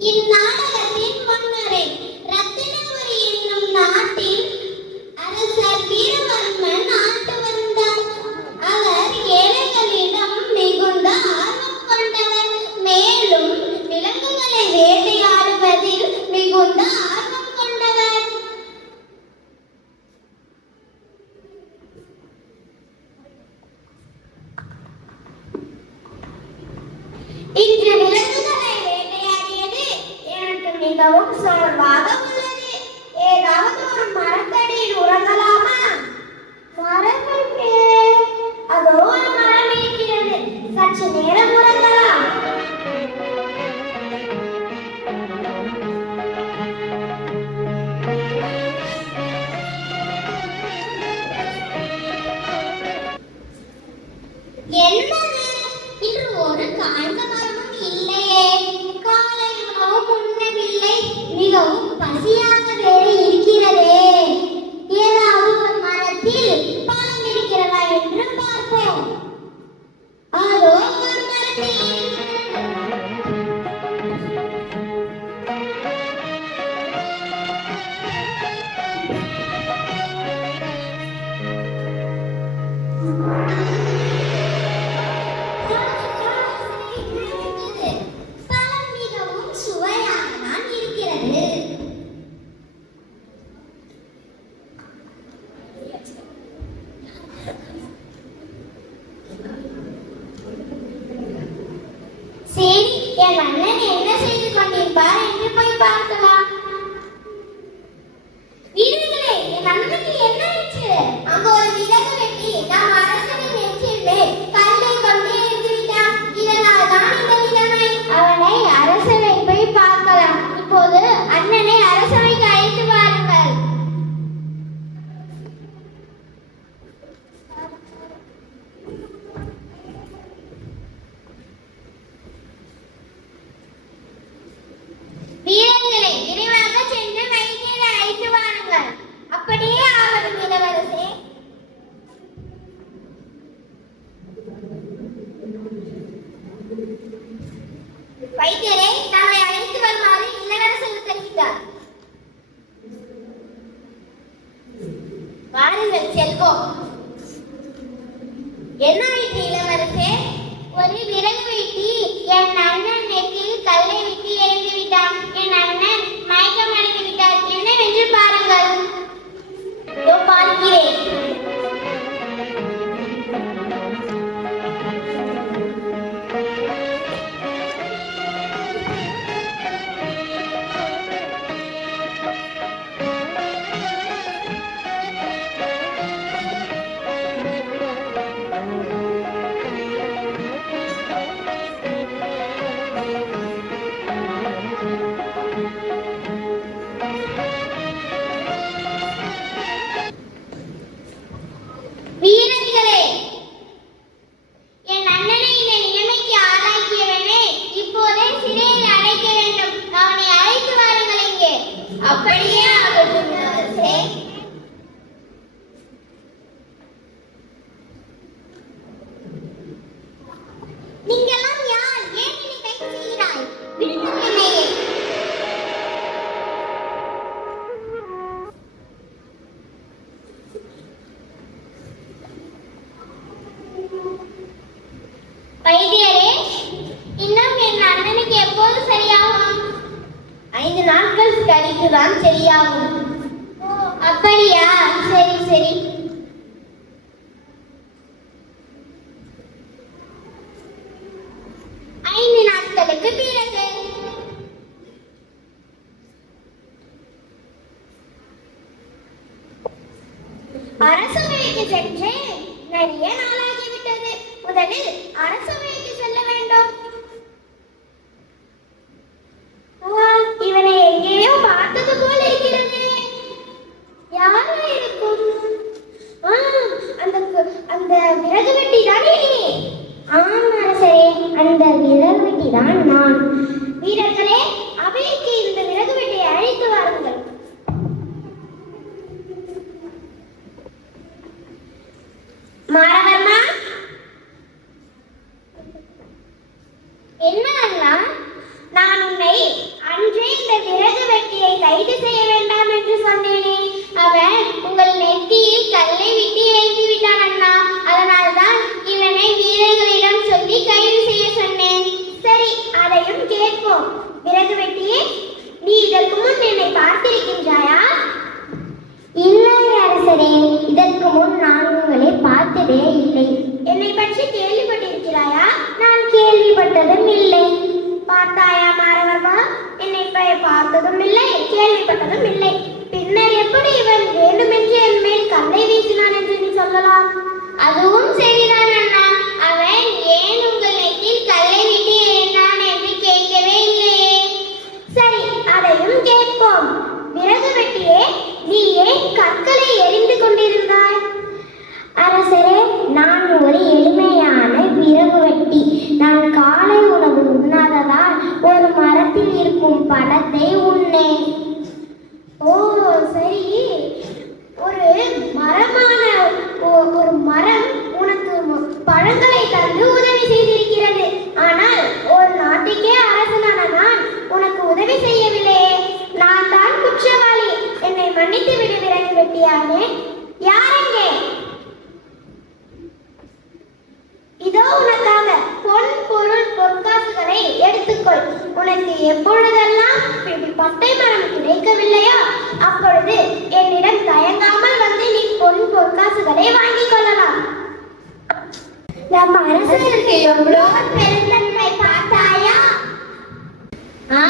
in மிகவும் சோர்வாக உள்ளது. ஏதாவது ஒரு மரத்தடியில் உறங்கலாமா? மரங்கள் அதோ ஒரு மரம் இருக்கிறது. சற்று நேரம் சரி என் அண்ணன் என்ன செய்து கொண்டிருப்பார் என்று போய் பார்க்க நாங்கள் செல்வோம் என்ன ஆயிற்று இளவரசே? ஒரு விரல் வீட்டி என் அண்ணன் நெற்றியில் கல்லை வீட்டி വീരനികളെ வெகு நாட்கள் கழித்துதான் சரியாகும். அப்படியா? சரி சரி. ஐந்து நாட்களுக்கு பிறகு. அறிந்தேன் இதற்கு முன் நான் உங்களை பார்த்ததே இல்லை. என்னை பற்றி கேள்விப்பட்டிருக்கிறாயா? நான் கேள்விப்பட்டதும் இல்லை. பார்த்தாயா மாரவர்மா? என்னை பார்த்ததும் இல்லை கேள்விப்பட்டதும் இல்லை. பின்னர் எப்படி இவன் வேண்டுமென்று என் மேல் கல்லை வீசினான் என்று நீ சொல்லலாம்? அதுவும் சரி. உனக்கு எப்பொழுதெல்லாம் பட்டை மரம் கிடைக்கவில்லையோ அப்பொழுது என்னிடம் தயங்காமல் வந்து நீ பொன் பொற்காசுகளை வாங்கிக் கொள்ளலாம். நம் அரசருக்கு எவ்வளோ பெருந்தன்மை பார்த்தாயா? ஆ